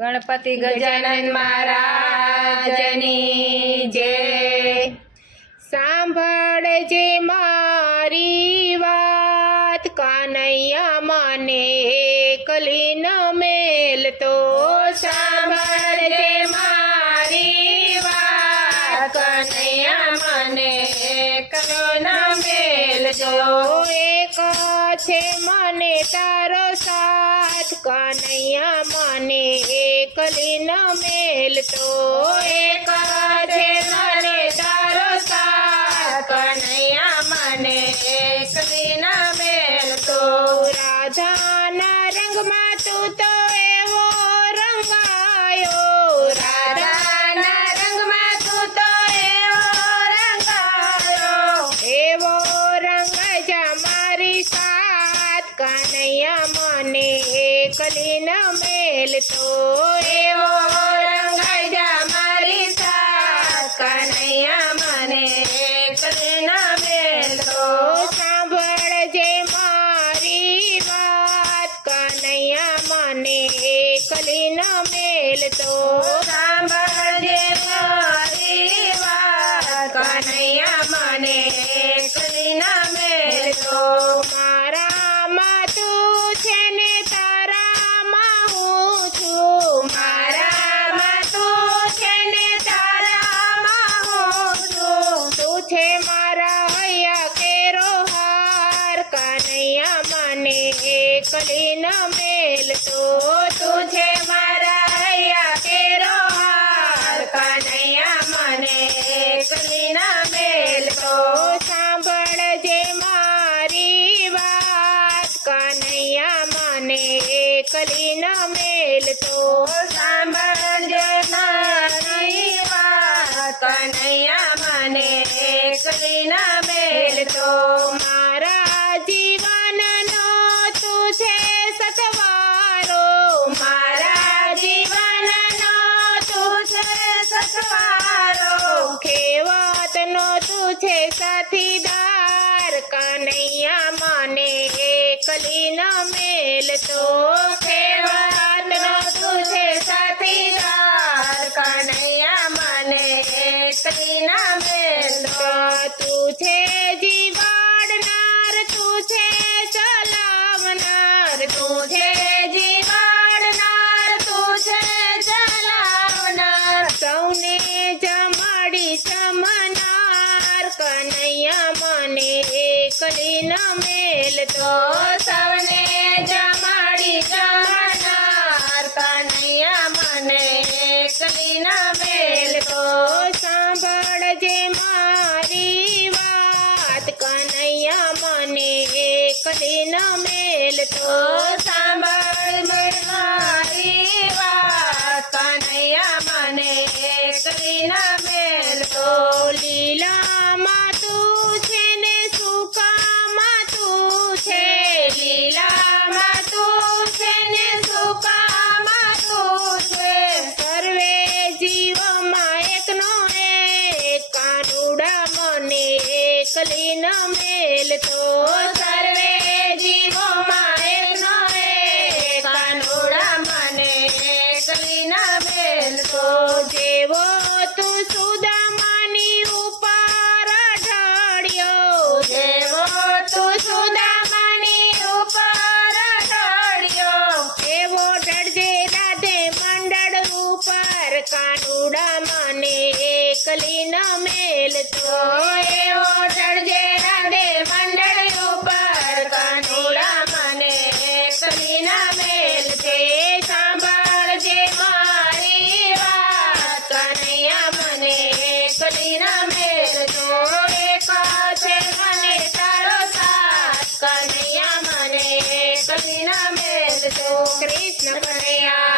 ગણપતિ ગજાનન મહારાજની જય। સાંભળજે મારી વાત, કાનૈયા મને એકલી ન મેલતો। સાંભળજે મારી વાત, કનૈયા મને એકલો ન મેલજો। એક છે મને તારો સાથ, કાનૈયા મને એકલી ન મેલતો। એક છે મને તારો સાથ, કનૈયા મને એકલી ન મેલતો। રાધાના રંગમાં તું તો એવો રંગાયો, રાધાના રંગમાં તું તો એવો રંગાયો। એવો રંગ જા મારી સાથ, કાનૈયા મને એકલી ન મેલતો। એવો રંગ જા મારી સાથ, કનૈયા મને એકલી ન મેલતો। સાંભળજે મારી વાત, કાનૈયા મને એકલી ન મેલતો। સાંભળજે મારી વાત, કનૈયા મને એકલી ન મેલતો। મારામાં તું છે ને તારામાં હું છું, મારામાં તું છે ને તારામાં હું છું। તું છે મારા હૈયા કેરો હાર, કાનૈયા મને એકલી ન મેલતો। તું છે મારા હૈયા કેરો હાર, કનૈયા મને એકલી ન મેલતો। સાંભળજે મારી વાત, કાનૈયા મને એકલી ન મેલતો। સાંભળજે મારી વાત, કનૈયા મને એકલી ન મેલતો। મારા જીવનનો તું છે સથવારો, મારા જીવનનો તું છે સથવારો। ખેવતનો તું છે સાથીદાર, કાનૈયા મને એકલી ન મેલતો। ખેવતનો તું છે સાથીદાર, કનૈયા મને એકલી ન મેલતો। તું છે જીવાડનાર, તું છે ચલાવનાર, તું છે જીવાડનાર, તું છે ચલાવનાર। સૌને જમાડી જમનાર, કનૈયા મને એકલી ન મેલતો। સૌને જમાડી જમનાર, કનૈયા મને એકલી ન મેલતો। સાંભળજે મારી વાત, કનૈયા મને એકલી ન મેલતો। સાંભળ મારી વાત, કનૈયા મને એકલી ન મેલતો। લીલામાં તું છે ને સુકામાં તું છે, લીલામાં તું છે ને સુકામાં તું છે। સર્વે જીવમાં એકનો એક, કાનુડા મને એકલી ન મેલતો। સર્વે જીવોમાં એકનો એક, કાનુડા મને એકલી ન મેલતો। જેવો તું સુદામાની ઉપર ઢળ્યો, જેવો તું સુદામાની ઉપર ઢળ્યો, એવો ઢળજે રાધે મંડળ ઉપર, કાનુડા મને એકલી ન મેલતો। એવો ઢળજે રાધે મંડળ ઉપર, કાનુડા મને એકલી ન મેલતે। સાંભળજે મારી વાત, કનૈયા મને એકલી ન મેલતો। એક છે મને તારો સાથ, કનૈયા મને એકલી ન મેલતો। કૃષ્ણ કનૈયા